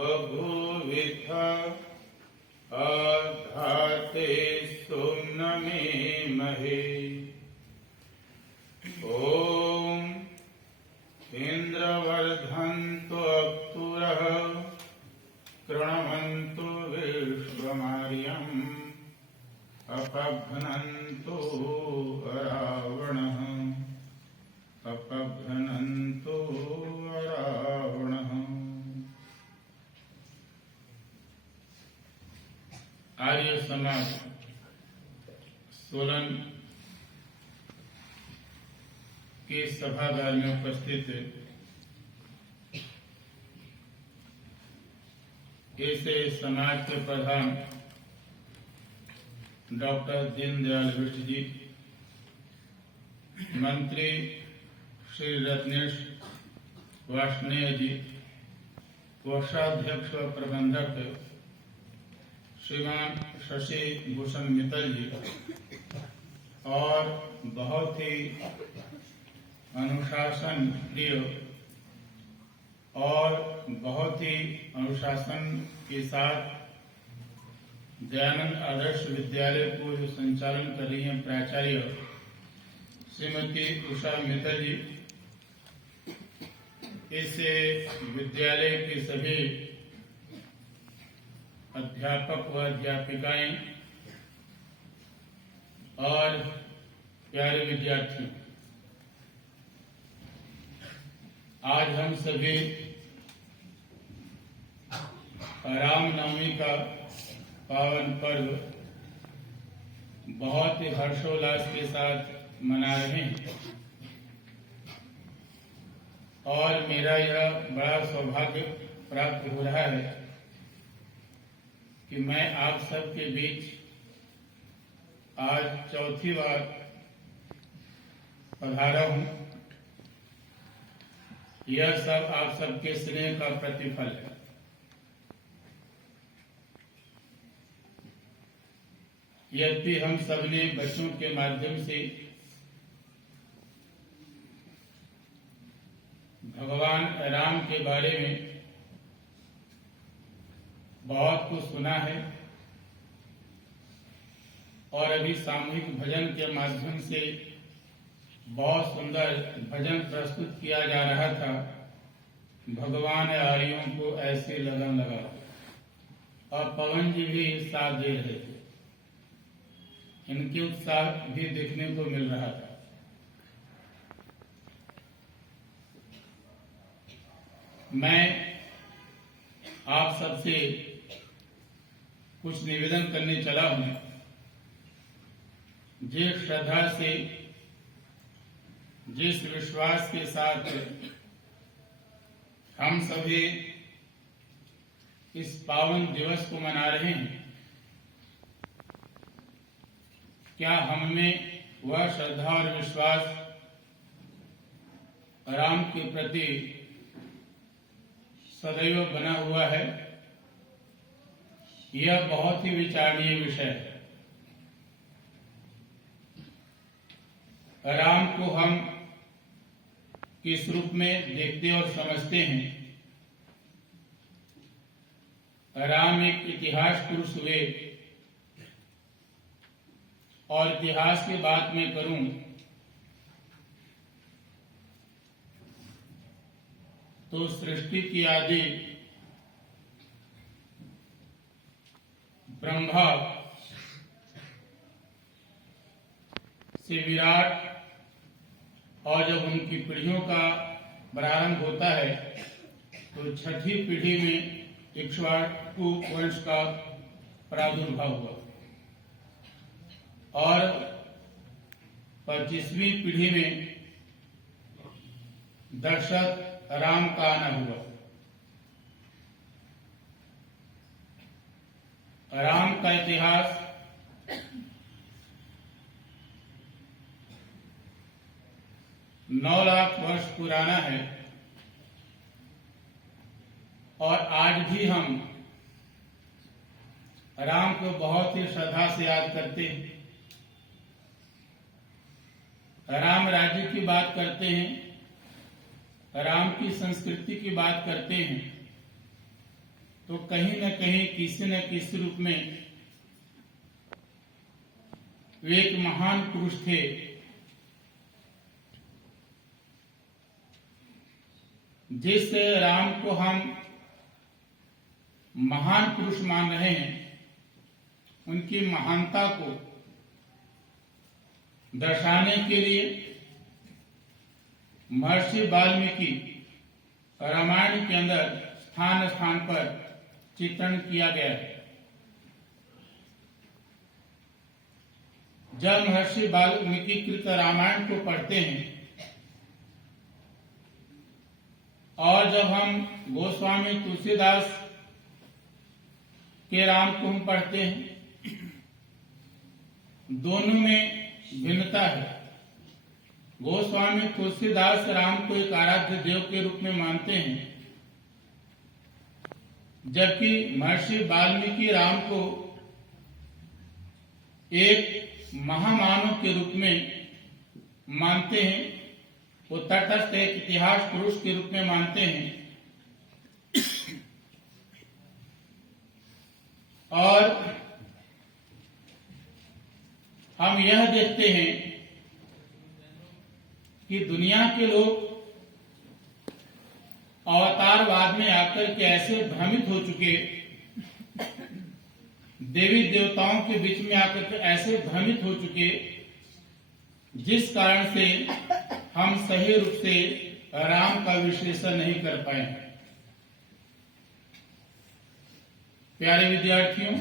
बभूविथ आधाते सुम्नमे महे। ॐ इन्द्रवर्धन्तु अक्तुरः कृण्वन्तु विश्वमार्यम् अपघ्नन्तु रावणः अपघ्नन्तु रावणः। आर्य समाज सोलन के सभागार में उपस्थित ऐसे समाज के प्रधान डॉक्टर दीनदयाल बिष्ट जी, मंत्री श्री रत्नेश वार्ष्णेय जी, कोषाध्यक्ष और प्रबंधक श्रीमान शशि भूषण मित्तल जी और बहुत ही अनुशासन प्रिय और बहुत ही अनुशासन के साथ दयानंद आदर्श विद्यालय को जो संचालन कर रही हैं प्राचार्य श्रीमती उषा मित्तल जी, इस विद्यालय के सभी अध्यापक व अध्यापिकाएं और प्यारे विद्यार्थी, आज हम सभी रामनवमी का पावन पर्व बहुत ही हर्षोल्लास के साथ मना रहे हैं और मेरा यह बड़ा सौभाग्य प्राप्त हो रहा है कि मैं आप सबके बीच आज चौथी बार पधारा हूं। यह सब आप सबके स्नेह का प्रतिफल है। यद्यपि हम सबने बच्चों के माध्यम से भगवान राम के बारे में बहुत कुछ सुना है और अभी सामूहिक भजन के माध्यम से बहुत सुंदर भजन प्रस्तुत किया जा रहा था। भगवान आर्यों को ऐसे लगन लगा और पवन जी भी साथ दे रहे थे। इनके उत्साह भी देखने को मिल रहा था। मैं आप सबसे कुछ निवेदन करने चला हूं। जिस श्रद्धा से, जिस विश्वास के साथ हम सभी इस पावन दिवस को मना रहे हैं, क्या हम में वह श्रद्धा और विश्वास राम के प्रति सदैव बना हुआ है? यह बहुत ही विचारणीय विषय है। राम को हम किस रूप में देखते और समझते हैं? राम एक इतिहास पुरुष हुए और इतिहास की बात मैं करूं तो सृष्टि की आदि ब्रह्मा से विराट और जब उनकी पीढ़ियों का प्रारंभ होता है तो छठी पीढ़ी में इक्ष्वाकु वंश का प्रादुर्भाव हुआ और 25वीं पीढ़ी में दशरथ राम का आना हुआ। राम का इतिहास 9 लाख वर्ष पुराना है और आज भी हम राम को बहुत ही श्रद्धा से याद करते हैं। राम राज्य की बात करते हैं, राम की संस्कृति की बात करते हैं तो कहीं न कहीं किसी न किसी रूप में वे एक महान पुरुष थे। जिस राम को हम महान पुरुष मान रहे हैं, उनकी महानता को दर्शाने के लिए महर्षि वाल्मीकि रामायण के अंदर स्थान स्थान पर चित्रण किया गया है। जब महर्षि वाल्मीकि कृत रामायण को पढ़ते हैं और जब हम गोस्वामी तुलसीदास के राम को हम पढ़ते हैं, दोनों में भिन्नता है। गोस्वामी तुलसीदास राम को एक आराध्य देव के रूप में मानते हैं, जबकि महर्षि वाल्मीकि राम को एक महामानव के रूप में मानते हैं। वो तटस्थ एक इतिहास पुरुष के रूप में मानते हैं। और हम यह देखते हैं कि दुनिया के लोग अवतारवाद में आकर के ऐसे भ्रमित हो चुके, देवी देवताओं के बीच में आकर के ऐसे भ्रमित हो चुके, जिस कारण से हम सही रूप से राम का विश्लेषण नहीं कर पाए। प्यारे विद्यार्थियों,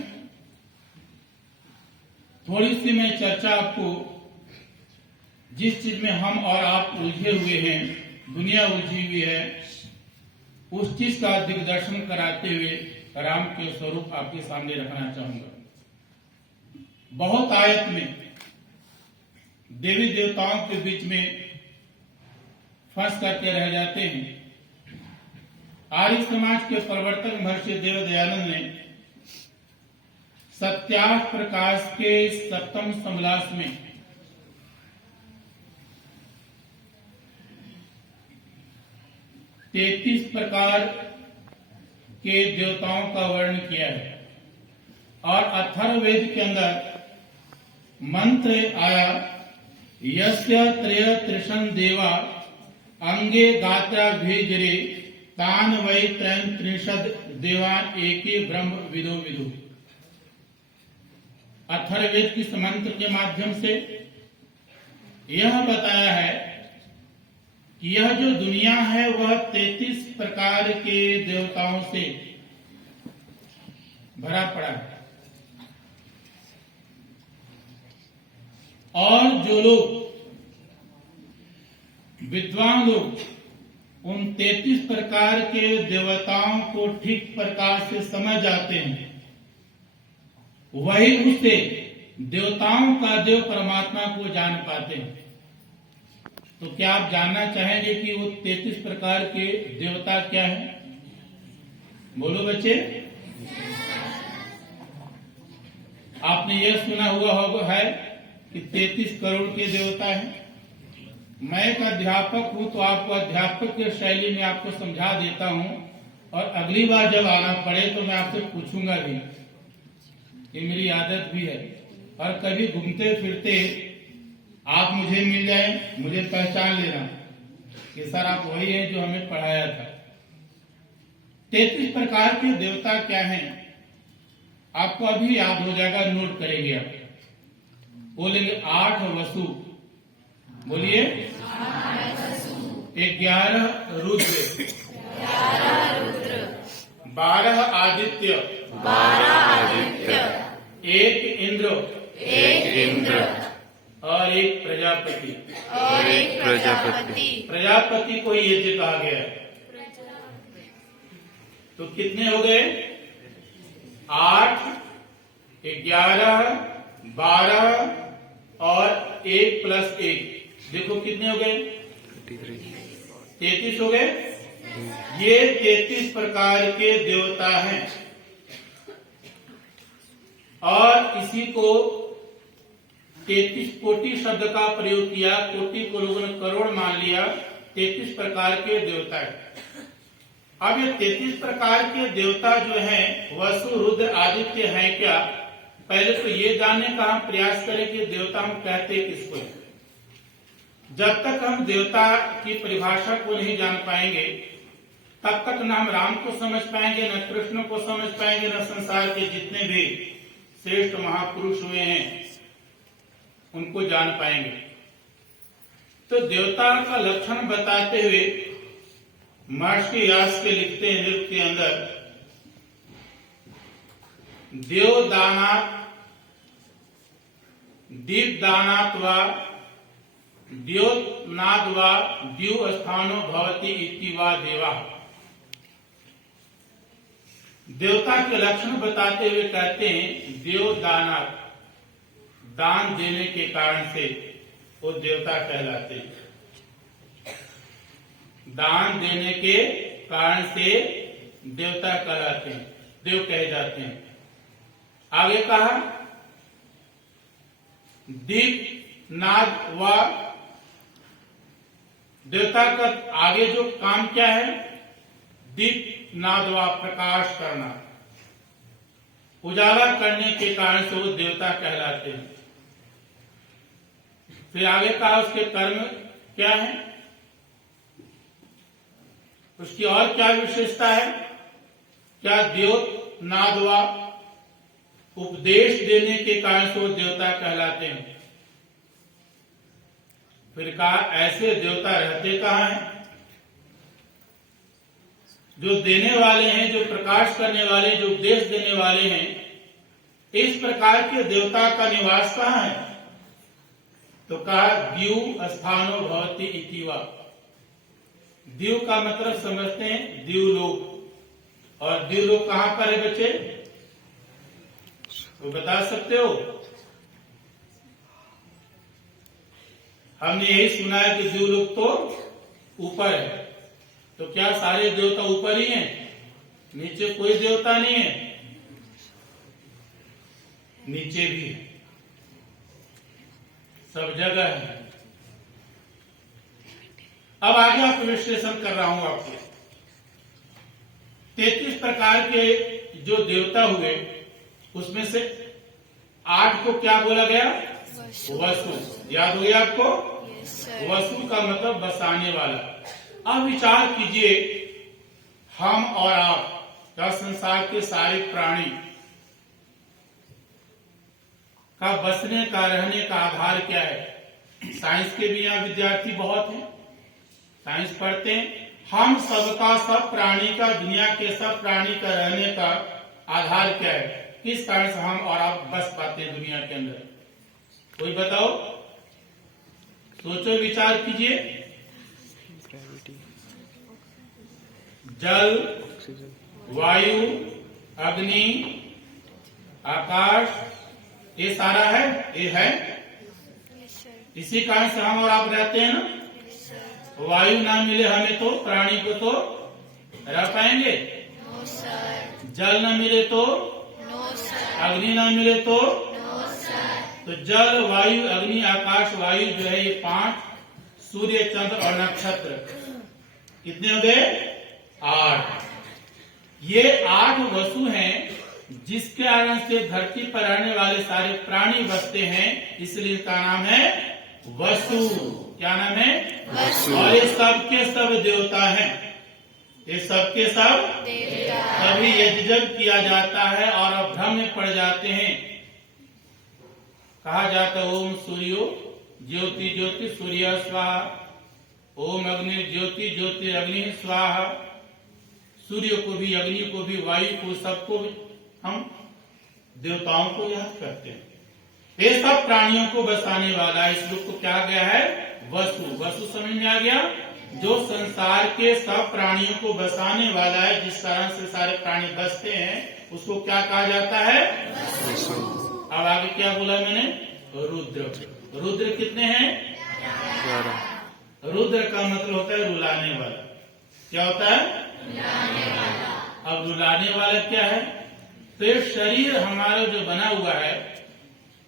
थोड़ी सी मैं चर्चा आपको जिस चीज में हम और आप उलझे हुए हैं, दुनिया उलझी हुई है, उस चीज का दिग्दर्शन कराते हुए राम के स्वरूप आपके सामने रखना चाहूंगा। बहुत आयत में देवी देवताओं के बीच में फंस करके रह जाते हैं। आर्य समाज के प्रवर्तक महर्षि देवदयानंद ने सत्यार्थ प्रकाश के सप्तम समलास में तैतीस प्रकार के देवताओं का वर्णन किया है। और अथर्ववेद के अंदर मंत्र आया, यस्य त्रय त्रिशन देवा अंगे गात्रा भेजरे तान वै त्रयं त्रिंशद देवान एके ब्रह्म विदो विदु। अथर्ववेद किस मंत्र के माध्यम से यह बताया है कि यह जो दुनिया है वह 33 प्रकार के देवताओं से भरा पड़ा है। और जो लोग विद्वान लोग उन 33 प्रकार के देवताओं को ठीक प्रकार से समझ जाते हैं, वही उससे देवताओं का देव परमात्मा को जान पाते हैं। तो क्या आप जानना चाहेंगे कि वो 33 प्रकार के देवता क्या है? बोलो बच्चे। आपने यह सुना हुआ होगा है कि 33 करोड़ के देवता हैं। मैं एक अध्यापक हूं तो आपको अध्यापक की शैली में आपको समझा देता हूं, और अगली बार जब आना पड़े तो मैं आपसे पूछूंगा भी, ये मेरी आदत भी है। और कभी घूमते फिरते आप मुझे मिल जाए, मुझे पहचान लेना कि सर आप वही हैं जो हमें पढ़ाया था। 33 प्रकार के देवता क्या हैं आपको अभी याद हो जाएगा, नोट करेंगे आप। बोलेंगे 8 वसु, बोलिए 11 रुद्र, 12 आदित्य, 1 इंद्र, और 1 प्रजापति। प्रजापति को यज्ञ कहा गया है। तो कितने हो गए? 8, 11, 12 और 1 + 1, देखो कितने हो गए? 33 हो गए। ये 33 प्रकार के देवता हैं। और इसी को 33 कोटि शब्द का प्रयोग किया। कोटि को लोगों ने करोड़ मान लिया। 33 प्रकार के देवता है। अब ये 33 प्रकार के देवता जो हैं वसु रुद्र आदित्य हैं क्या, पहले तो ये जानने का हम प्रयास करें कि देवता हम कहते किसको हैं। जब तक हम देवता की परिभाषा को नहीं जान पाएंगे तब तक न हम राम को समझ पाएंगे, न कृष्ण को समझ पाएंगे, न संसार के जितने भी श्रेष्ठ महापुरुष हुए हैं उनको जान पाएंगे। तो देवता का लक्षण बताते हुए महर्षि व्यास के लिखते हैं नृत्य के अंदर, देवदानात् दीपदानात् वा द्योतनाद वा द्यू स्थानो भवति इति वा देवा। देवता के लक्षण बताते हुए कहते हैं देवदानात्, दान देने के कारण से वो देवता कहलाते हैं। दान देने के कारण से देवता कहलाते हैं, देव कहे जाते हैं। आगे कहा दीप नाद व, देवता का आगे जो काम क्या है, दीप नाद व प्रकाश करना, उजाला करने के कारण से वो देवता कहलाते हैं। फिर आगे कहा उसके कर्म क्या है, उसकी और क्या विशेषता है, क्या द्योत नाद व उपदेश देने के कारण से वो देवता कहलाते हैं। फिर कहा ऐसे देवता रहते कहाँ हैं, जो देने वाले हैं, जो प्रकाश करने वाले, जो उपदेश देने वाले हैं। इस प्रकार के देवता का निवास कहाँ है, तो कहा द्यू स्थानो भवति इति वा। द्यू का मतलब समझते हैं द्यूलोक, और द्यूलोक कहाँ पर है बच्चे, तो बता सकते हो। हमने यही सुना है कि द्यूलोक तो ऊपर है, तो क्या सारे देवता ऊपर ही हैं, नीचे कोई देवता नहीं है, नीचे भी है, सब जगह है। अब आगे आप विश्लेषण कर रहा हूं आपको। 33 प्रकार के जो देवता हुए उसमें से 8 को क्या बोला गया, वसु। याद हो गया आपको, वसु का मतलब बसाने वाला। अब विचार कीजिए, हम और आप या संसार के सारे प्राणी का बसने का, रहने का आधार क्या है। साइंस के भी यहाँ विद्यार्थी बहुत हैं, साइंस पढ़ते हैं। हम सबका, सब प्राणी का, दुनिया के सब प्राणी का रहने का आधार क्या है, किस कारण से हम और आप बस पाते हैं दुनिया के अंदर, कोई बताओ, सोचो, विचार कीजिए। जल, वायु, अग्नि, आकाश, ये सारा है, ये है, इसी कारण से हम और आप रहते हैं ना। वायु ना मिले हमें तो, प्राणी को तो रह पाएंगे, जल ना मिले तो, अग्नि ना मिले तो जल, वायु, अग्नि, आकाश, वायु जो है ये 5, सूर्य, चंद्र और नक्षत्र, कितने हो गए, 8। ये 8 वसु हैं जिसके कारण से धरती पर रहने वाले सारे प्राणी बसते हैं, इसलिए इसका नाम है वसु। क्या नाम है, वसु। और ये सबके सब देवता हैं, ये सबके सब तभी यज्ञ किया जाता है और अब भ्रम में पड़ जाते हैं। कहा जाता है ओम सूर्यो ज्योति ज्योति सूर्य स्वाहा, ओम अग्नि ज्योति ज्योति अग्नि स्वाहा। सूर्य को भी, अग्नि को भी, वायु को, सबको भी हम देवताओं को याद करते हैं। ये सब प्राणियों को बसाने वाला, इस रूप को क्या गया है, वसु। वसु समझ में आ गया, जो संसार के सब प्राणियों को बसाने वाला है, जिस कारण से सारे प्राणी बसते हैं, उसको क्या कहा जाता है, वसु। अब आगे क्या बोला मैंने, रुद्र। रुद्र कितने हैं, 11। रुद्र का मतलब होता है रुलाने वाला। क्या होता है, रुलाने वाला। अब रुलाने वाला क्या है, तो ये शरीर हमारा जो बना हुआ है,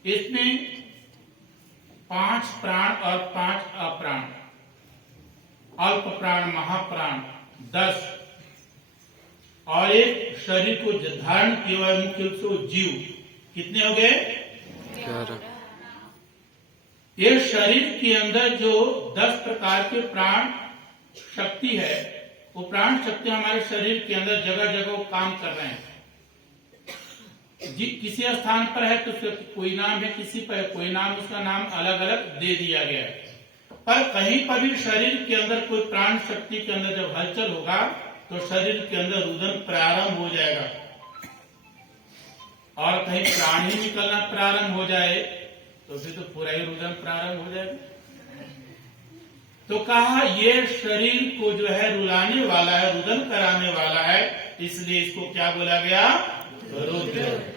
इसमें 5 प्राण और 5 अप्राण, अल्प प्राण, महाप्राण 10, और एक शरीर को धारण किए हुआ मुख्य रूप से वो जीव। कितने हो गए? 11। ये शरीर के अंदर जो 10 प्रकार के प्राण शक्ति है, वो प्राण शक्ति हमारे शरीर के अंदर जगह जगह वो काम कर रहे हैं। किसी स्थान पर है तो कोई नाम है, किसी पर कोई नाम, उसका नाम अलग अलग दे दिया गया है। पर कहीं पर भी शरीर के अंदर कोई प्राण शक्ति के अंदर जब हलचल होगा तो शरीर के अंदर रुदन प्रारंभ हो जाएगा। और कहीं प्राण ही निकलना प्रारंभ हो जाए तो फिर तो पूरा ही रुदन प्रारंभ हो जाएगा। तो कहा ये शरीर को जो है रुलाने वाला है, रुदन कराने वाला है, इसलिए इसको क्या बोला गया? रुद्र।